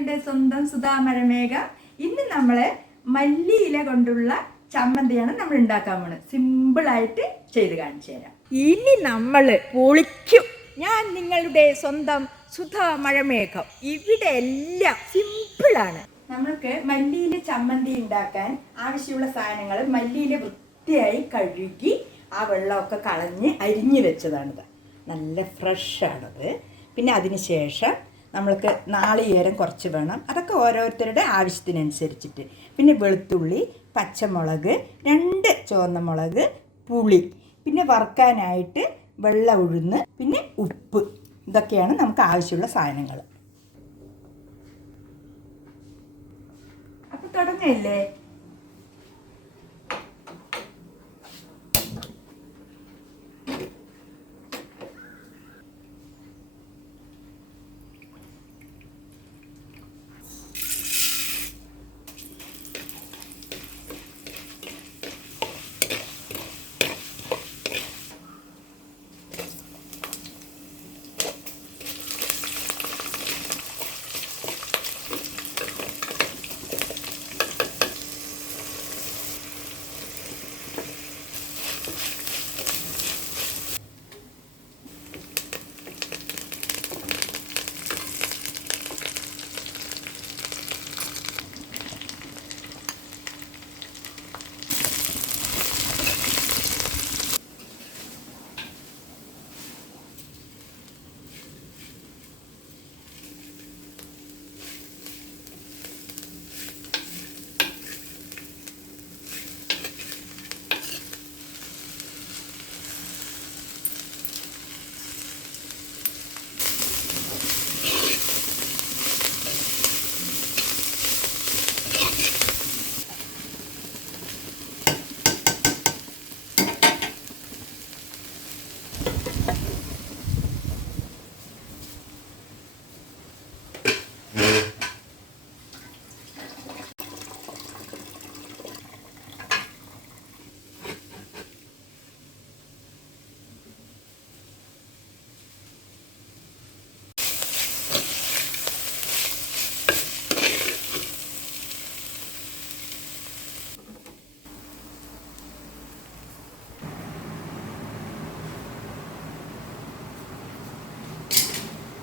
നിങ്ങളുടെ സ്വന്തം സുധാ മഴമേഘം. ഇന്ന് നമ്മൾ മല്ലിയില കൊണ്ടുള്ള ചമ്മന്തിയാണ് നമ്മൾ ഉണ്ടാക്കാൻ പോകുന്നത്. സിമ്പിളായിട്ട് ചെയ്ത് കാണിച്ചു തരാം. ഇനി നമ്മൾ പൊളിക്കും. ഞാൻ നിങ്ങളുടെ സ്വന്തം സുധാ മഴമേഘം. ഇവിടെ എല്ലാം സിമ്പിളാണ്. നമ്മൾക്ക് മല്ലിയില ചമ്മന്തി ഉണ്ടാക്കാൻ ആവശ്യമുള്ള സാധനങ്ങൾ: മല്ലിയില വൃത്തിയായി കഴുകി ആ വെള്ളമൊക്കെ കളഞ്ഞ് അരിഞ്ഞു വെച്ചതാണിത്. നല്ല ഫ്രഷാണത്. പിന്നെ അതിന് ശേഷം നമ്മൾക്ക് നാളികേരം കുറച്ച് വേണം. അതൊക്കെ ഓരോരുത്തരുടെ ആവശ്യത്തിനനുസരിച്ചിട്ട്. പിന്നെ വെളുത്തുള്ളി, പച്ചമുളക്, 2 ചുവന്ന മുളക്, പുളി, പിന്നെ വറുക്കാനായിട്ട് വെള്ള ഉഴുന്ന്, പിന്നെ ഉപ്പ്. ഇതൊക്കെയാണ് നമുക്ക് ആവശ്യമുള്ള സാധനങ്ങൾ. അപ്പം തുടങ്ങില്ലേ?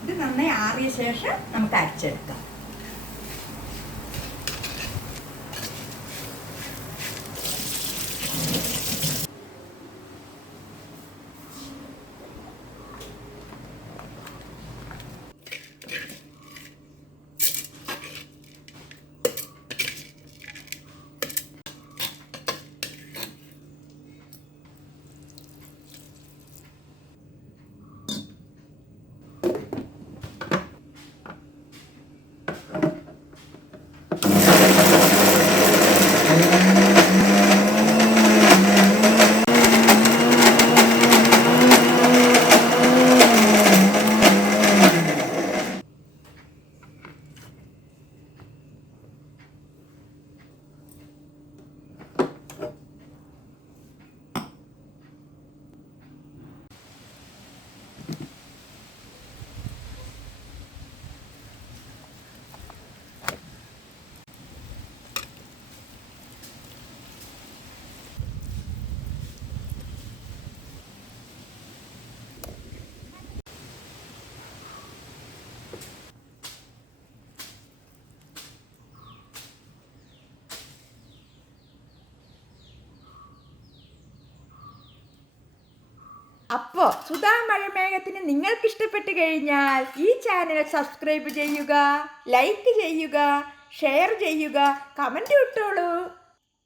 ഇത് നന്നായി ആറിയ ശേഷം നമുക്ക് അരച്ചെടുക്കാം. അപ്പോൾ സുധാ മഴമേഘത്തിന് നിങ്ങൾക്ക് ഇഷ്ടപ്പെട്ട് കഴിഞ്ഞാൽ ഈ ചാനൽ സബ്സ്ക്രൈബ് ചെയ്യുക, ലൈക്ക് ചെയ്യുക, ഷെയർ ചെയ്യുക, കമൻറ്റ് ഇട്ടോളൂ.